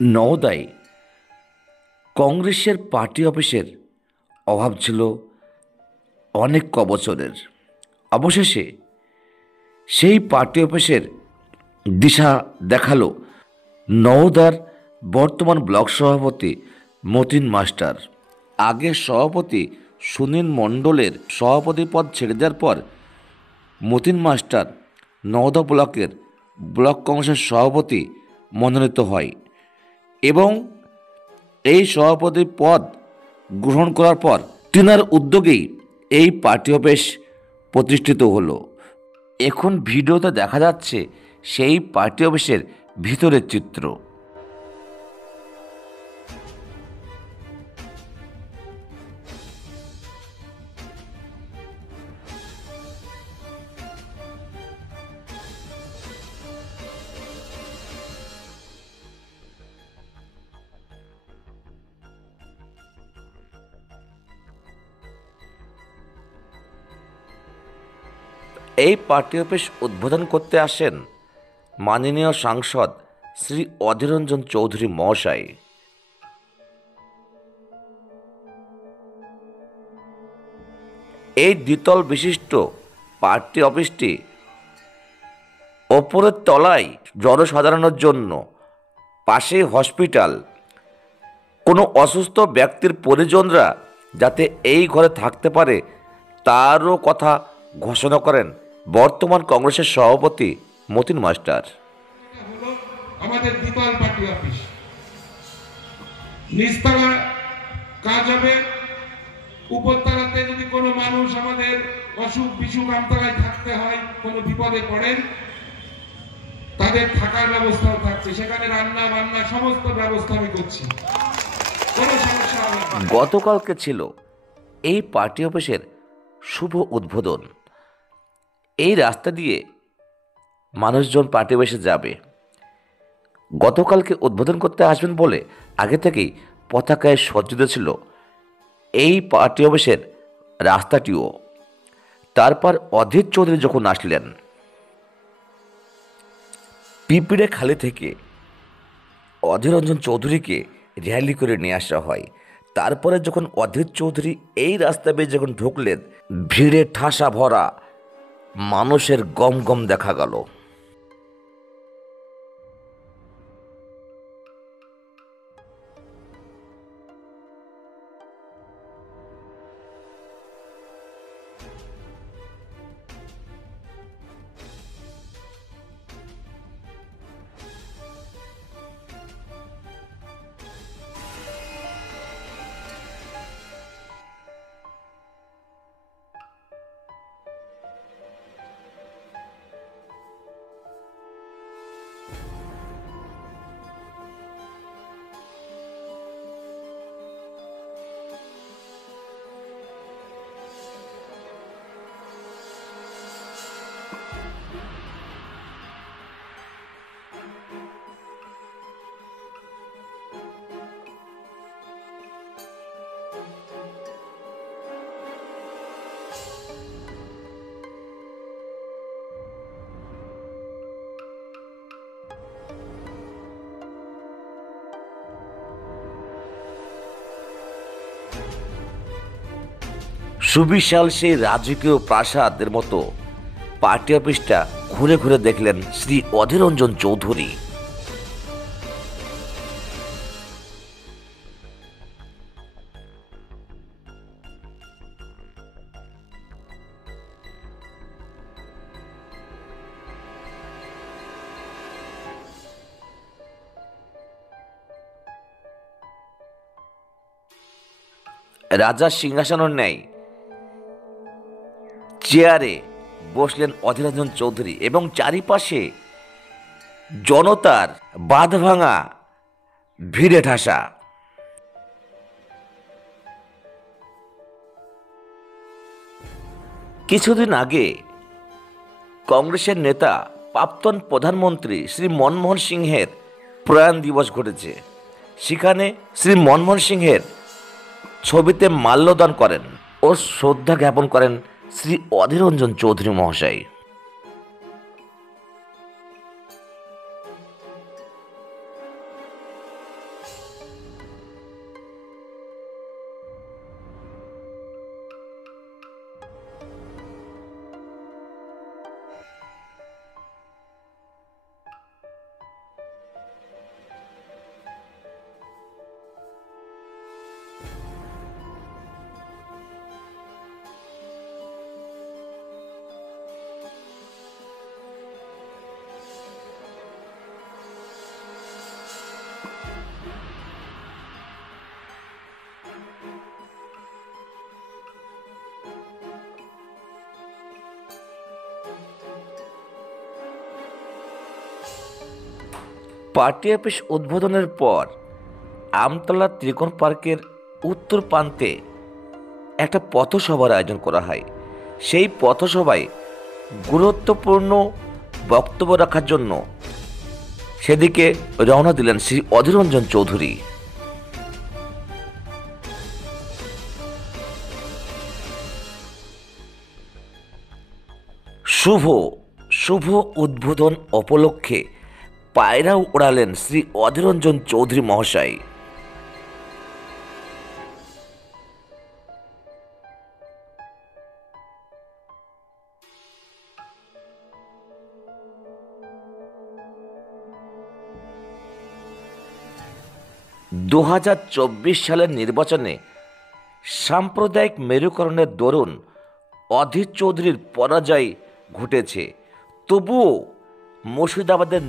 নওদায় কংগ্রেসের পার্টি অফিসের অভাব ছিল অনেক বছরের। অবশেষে সেই পার্টি অফিসের দিশা দেখালো নওদার বর্তমান ব্লক সভাপতি মতিন মাস্টার। আগের সভাপতি সুনীল মণ্ডলের সভাপতি পদ ছেড়ে দেওয়ার পর মতিন মাস্টার নওদা ব্লকের ব্লক কংগ্রেসের সভাপতি মনোনীত হয় এবং এই সভাপতি পদ গ্রহণ করার পর তিনার উদ্যোগেই এই পার্টি অফিস প্রতিষ্ঠিত হলো। এখন ভিডিওতে দেখা যাচ্ছে সেই পার্টি অফিসের ভিতরের চিত্র। এই পার্টি অফিস উদ্বোধন করতে আসেন মাননীয় সাংসদ শ্রী অধীর রঞ্জন চৌধুরী মহাশয়। এই দ্বিতল বিশিষ্ট পার্টি অফিসটি ওপরের তলায় জনসাধারণের জন্য, পাশে হসপিটাল, কোনো অসুস্থ ব্যক্তির পরিজনরা যাতে এই ঘরে থাকতে পারে তারও কথা ঘোষণা করেন বর্তমান কংগ্রেসের সভাপতি মতিন মাস্টার। আমাদের দ্বিতল পার্টি অফিস, নিচতলা কাজ হবে, উপরতলাতে যদি কোনো মানুষ আমাদের অসুখ বিসুখ আমতলায় থাকতে হয়, কোনো বিপদে পড়েন, তাদের থাকার ব্যবস্থাও থাকছে, সেখানে রান্না বান্না সমস্ত ব্যবস্থা আমি করছি, কোনো সমস্যা হবে না। গতকালকে ছিল এই পার্টি অফিসের শুভ উদ্বোধন। এই রাস্তা দিয়ে মানুষজন পার্টি অফিসে যাবে। গতকালকে উদ্বোধন করতে আসবেন বলে আগে থেকেই পতাকায় সজ্জিত ছিল এই পার্টি অফিসের রাস্তাটিও। তারপর অধীর চৌধুরী যখন আসলেন, পিঁপড়ে খালি থেকে অধীর রঞ্জন চৌধুরীকে র্যালি করে নিয়ে আসা হয়। তারপরে যখন অধীর চৌধুরী এই রাস্তা বেয়ে যখন ঢুকলেন, ভিড়ে ঠাসা ভরা মানুষের গম গম দেখা গেল। সুবিশাল সেই রাজকীয় প্রাসাদের মতো পার্টি অফিসটা ঘুরে ঘুরে দেখলেন শ্রী অধীর রঞ্জন চৌধুরী। রাজার সিংহাসনের ন্যায় চেয়ারে বসলেন অধীর রঞ্জন চৌধুরী এবং চারিপাশে জনতার বাঁধ ভাঙা ভিড়ে ঠাসা। কিছুদিন আগে কংগ্রেসের নেতা প্রাক্তন প্রধানমন্ত্রী শ্রী মনমোহন সিংহের প্রয়াণ দিবস ঘটেছে। সেখানে শ্রী মনমোহন সিংহের ছবিতে মাল্যদান করেন ও শ্রদ্ধা জ্ঞাপন করেন শ্রী অধীর রঞ্জন চৌধুরী মহাশয়। পার্টি অফিস উদ্বোধনের পর আমতলা ত্রিকোণ পার্কের উত্তর প্রান্তে একটা পথসভার আয়োজন করা হয়। সেই পথসভায় গুরুত্বপূর্ণ বক্তব্য রাখার জন্য সেদিকে রওনা দিলেন শ্রী অধীর রঞ্জন চৌধুরী। শুভ উদ্বোধন উপলক্ষে পায়রা উড়ালেন শ্রী অধীর রঞ্জন চৌধুরী মহাশয়। সালের নির্বাচনে সাম্প্রদায়িক মেরুকরণের দরুন অধীর চৌধুরীর পরাজয় ঘটেছে, তবুও মুর্শিদাবাদের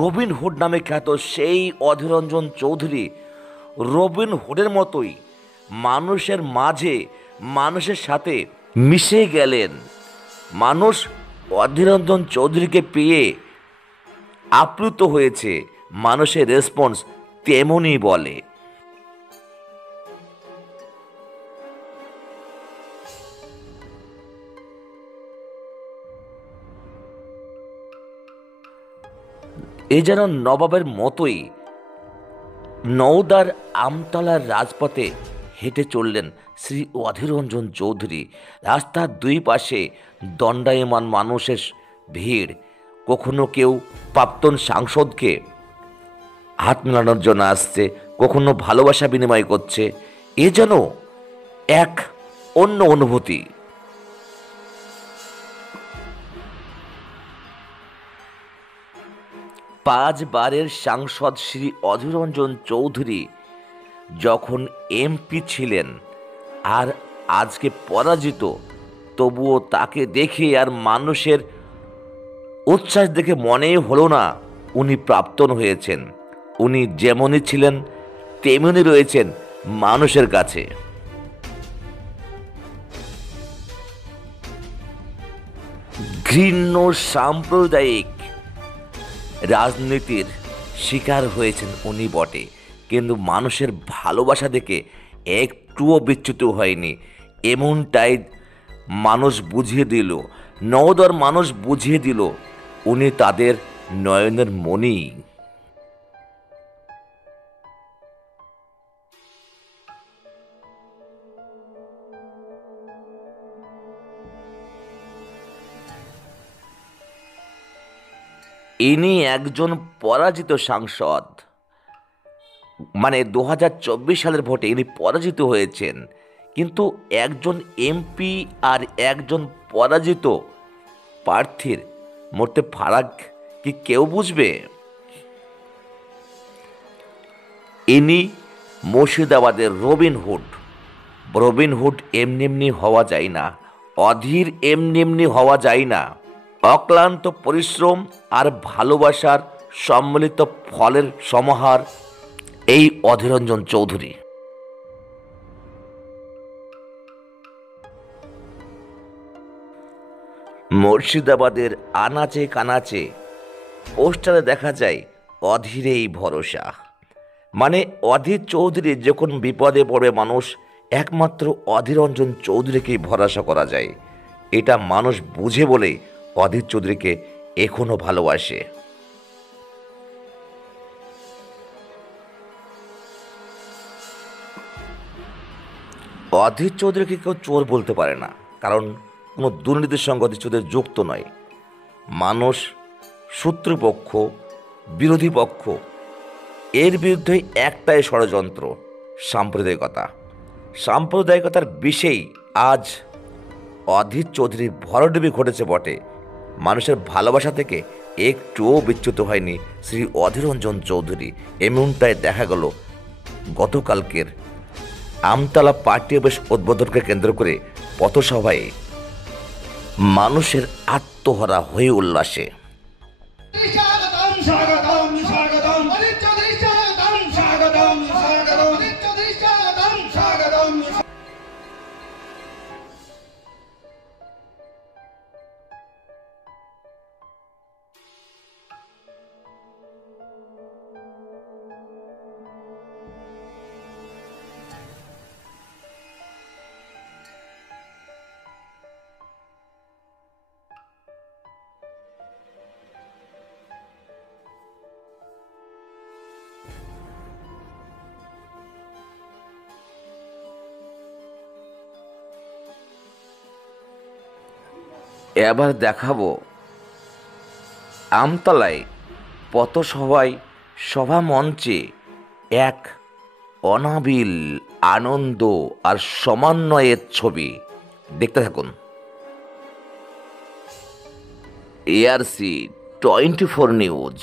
রবিন হুড নামে খ্যাত সেই অধীর রঞ্জন চৌধুরী রবিন হুডের মতোই মানুষের মাঝে মানুষের সাথে মিশে গেলেন। মানুষ অধীর রঞ্জন চৌধুরীকে পেয়ে আপ্লুত হয়েছে, মানুষের রেসপন্স তেমনই বলে। এ যেন নবাবের মতোই নওদার আমতলার রাজপথে হেঁটে চললেন শ্রী অধীর রঞ্জন চৌধুরী। রাস্তার দুই পাশে দণ্ডায়মান মানুষের ভিড়, কখনো কেউ প্রাক্তন সাংসদকে হাত মেলানোর জন্য আসছে, কখনো ভালোবাসা বিনিময় করছে। এ যেন এক অন্য অনুভূতি। পাঁচবারের সাংসদ শ্রী অধীর রঞ্জন চৌধুরী যখন এমপি ছিলেন আর আজকে পরাজিত, তবুও তাকে দেখে আর মানুষের উচ্ছ্বাস দেখে মনেই হলো না উনি প্রাক্তন হয়েছেন। উনি যেমনই ছিলেন তেমনি রয়েছেন মানুষের কাছে। ঘৃণ্য সাম্প্রদায়িক রাজনীতির শিকার হয়েছেন উনি বটে, কিন্তু মানুষের ভালোবাসা দেখে একটুও বিচ্যুত হয়নি, এমনটাই মানুষ বুঝিয়ে দিল, নওদার মানুষ বুঝিয়ে দিল উনি তাদের নয়নের মণি। ইনি একজন পরাজিত সাংসদ, মানে 2024 সালের ভোটে ইনি পরাজিত হয়েছেন, কিন্তু একজন এমপি আর একজন পরাজিত প্রার্থীর মধ্যে ফারাক কি কেউ বুঝবে? ইনি মুর্শিদাবাদের রবিন হুড। রবিন হুড এমনি এমনি হওয়া যায় না, অধীর এমনি এমনি হওয়া যায় না। অক্লান্ত পরিশ্রম আর ভালোবাসার সম্মিলিত ফলের সমাহার এই অধীর রঞ্জন চৌধুরী। মুর্শিদাবাদের আনাচে কানাচে পোস্টারে দেখা যায় অধীরেই ভরসা, মানে অধীর চৌধুরী যখন বিপদে পড়ে মানুষ একমাত্র অধীর রঞ্জন চৌধুরীকেই ভরসা করা যায়। এটা মানুষ বুঝে বলে অধীর চৌধুরীকে এখনো ভালোবাসে। অধীর চৌধুরীকে কেউ চোর বলতে পারে না, কারণ কোনো দুর্নীতির সঙ্গে অধীর চৌধুরী যুক্ত নয়। মানুষ শত্রুপক্ষ বিরোধী পক্ষ এর বিরুদ্ধে একটাই ষড়যন্ত্র, সাম্প্রদায়িকতা। সাম্প্রদায়িকতার বিষেই আজ অধীর চৌধুরীর ভরডুবি ঘটেছে বটে, মানুষের ভালোবাসা থেকে একটুও বিচ্যুত হয়নি শ্রী অধীর রঞ্জন চৌধুরী। এমনটাই দেখা গেল গতকালকের আমতলা পার্টি অফিস উদ্বোধনকে কেন্দ্র করে পথসভায় মানুষের আত্মহারা হয়ে উল্লাসে। এবার দেখাবো আমতলায় পথসভায় সভা মঞ্চে এক অনাবিল আনন্দ আর সমন্বয়ের ছবি। দেখতে থাকুন ARC 24 নিউজ।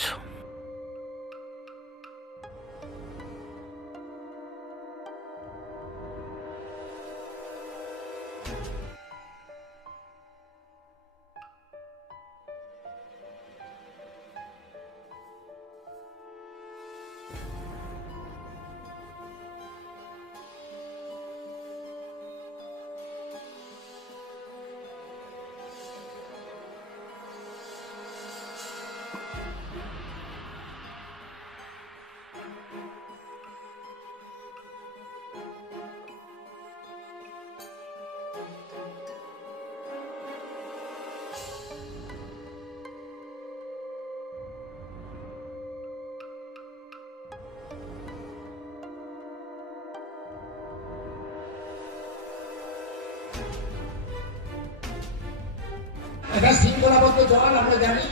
এটা শৃঙ্খলাবদ্ধ দল, আমরা জানি।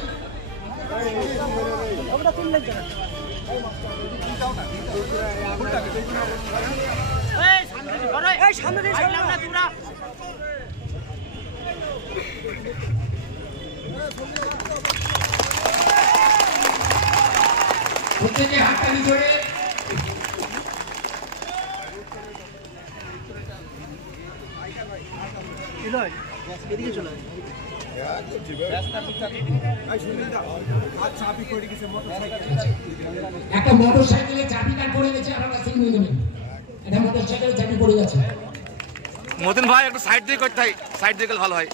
প্রত্যেকে হাততালি ধরে এদিকে চলে একটা মোটর সাইকেলে চাবি কাট পড়ে গেছে, আমার কাছ থেকে নিয়ে নেবেন। এটা মোটর সাইকেলে চাবি পড়ে গেছে। মতিন ভাই একটু সাইড দিয়ে করতে হয়, সাইড দিয়ে গেলে ভালো হয়।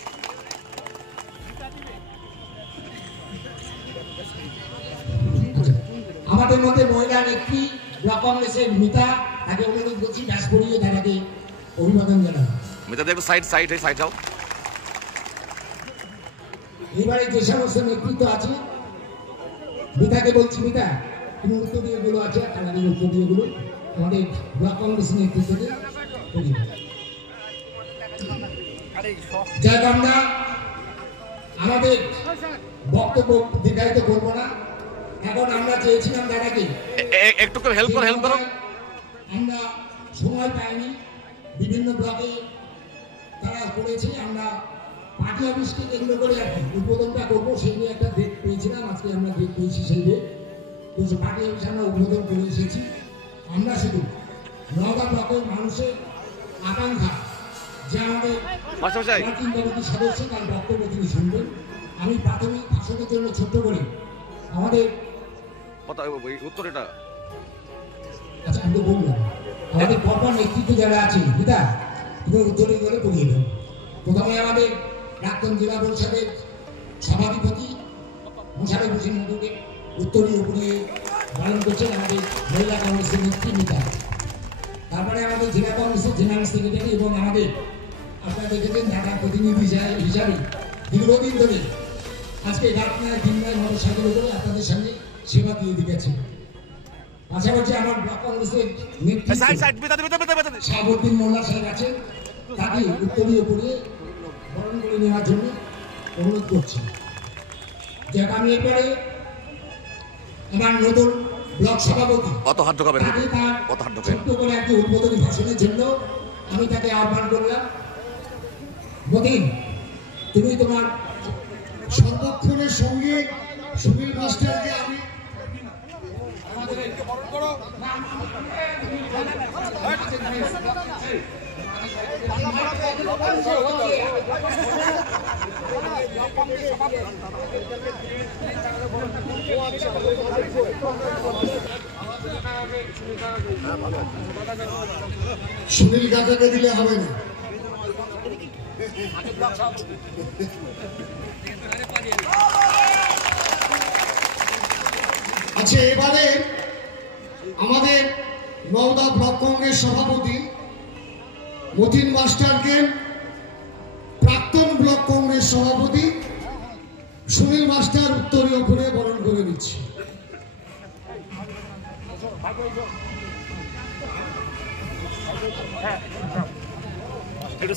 আমাদের মধ্যে মহিলা নেত্রী ব্লক কংগ্রেসের মিতা, তাকে অনুরোধ করছি ব্যাস করিয়ে তাকে অভিবাদন জানান। মিতা দেখো সাইড সাইড হয়ে সাইড যাও। এবারে যে সমস্ত নেতৃত্ব আছে, মিতাকে বলছি, মিতা তুমি উত্তর দিয়ে গুলো আছে, আমাদের উত্তর দিয়ে গুলো আমাদের ব্লক কংগ্রেস নেতৃত্বকে যাক আমরা আমাদের বক্তব্য দীর্ঘায়িত করবো না। এখন আমরা চেয়েছিলাম দাদাকে একটু করে হেল্প করো। আমরা সময় পাইনি, বিভিন্ন ব্লকে তারা করেছে, আমরা পার্টি অফিসকে কেন্দ্র করে আর কি উদ্বোধনটা করবো, সেই নিয়ে একটা ডেট পেয়েছিলাম। আজকে আমরা ডেট পেয়েছি, সেই ডেট তো পার্টি অফিসে আমরা উদ্বোধন করে এসেছি। আমরা শুধু নওগাঁ ব্লকের মানুষের আকাঙ্ক্ষা যে আমাদের ওয়ার্কিং কমিটির সদস্য, তার বক্তব্য তিনি শুনবেন। আমি প্রাথমিক ভাষণের জন্য ছোট্ট করে আমাদের উত্তর এটা আচ্ছা আমি বললাম আমাদের পরপর নেতৃত্ব যারা আছে পিতা তুমি উত্তরে করে পড়িয়ে দেন। প্রথমে আমাদের প্রাক্তন জেলা পরিষদের সভাধিপতি মোশারফ হোসেন মধুকে উত্তরীয় পড়িয়ে পালন করছেন আমাদের মহিলা কংগ্রেসের নেত্রী মিতা। তারপরে আমাদের জেলা কংগ্রেসের জেনারেল সেক্রেটারি এবং আমাদের আপনারা দেখেছেন ঢাকা প্রতিনিধি হিসাবে দীর্ঘদিন ধরে আজকে রাত নয় দিন নয় মোটর সাইকেলে করে আপনাদের সঙ্গে সেবা দিয়ে দিয়েছে। পাশাপাশি আমার ব্লক কংগ্রেসের নেতৃত্ব শাহাবুদ্দিন মোল্লা সাহেব আছেন, তাকে উত্তরীয় করে বরণ করে নেওয়ার জন্য অনুরোধ করছি। যাক আমি এবারে আমার নতুন ব্লক সভাপতি কত হাত ঢোকাবেন তাকে তার কত হাত ঢোকাবেন ছোট্ট করে একটি উদ্বোধনী ভাষণের জন্য আমি তাকে আহ্বান করলাম। মতিন, তুমি তোমার সর্বক্ষণের সঙ্গে সুনীল মাস্টারকে আমি সুনীল কাকাকে দিলে হবে না। আচ্ছা, এবারে আমাদের নওদা ব্লক কংগ্রেস সভাপতি মতিন মাস্টারকে প্রাক্তন ব্লক কংগ্রেস সভাপতি সুনীল মাস্টার উত্তরীয় করে বরণ করে নিচ্ছে। একটু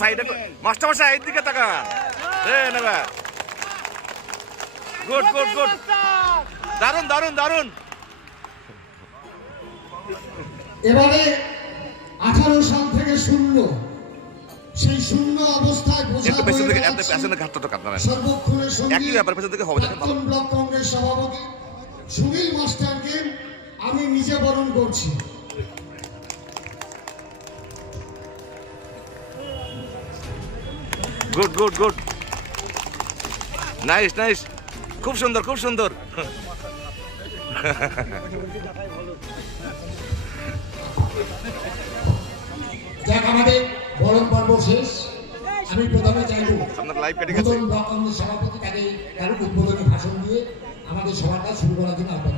সাইড মাস্টার মশাই এইদিকে তাকা নেবা। গুড গুড গুড, দারুন দারুন দারুন। এবারে 18 সাল থেকে শূন্য, সেই শূন্য অবস্থায় সর্বক্ষণের সঙ্গে প্রাক্তন ব্লক কংগ্রেস সভাপতি সুনীল মাস্টারকে আমি নিজে বরণ করছি। Good good good, nice nice, খুব সুন্দর খুব সুন্দর। যাক, আমাদের বরণ পর্ব শেষ। আমি প্রথমে চাইব আপনার লাইভ কেটে গেছে। নতুন ব্লক কংগ্রেস সভাপতি তাকে তার উদ্বোধনী ভাষণ দিয়ে আমাদের সভাটা শুরু করার জন্য আহ্বান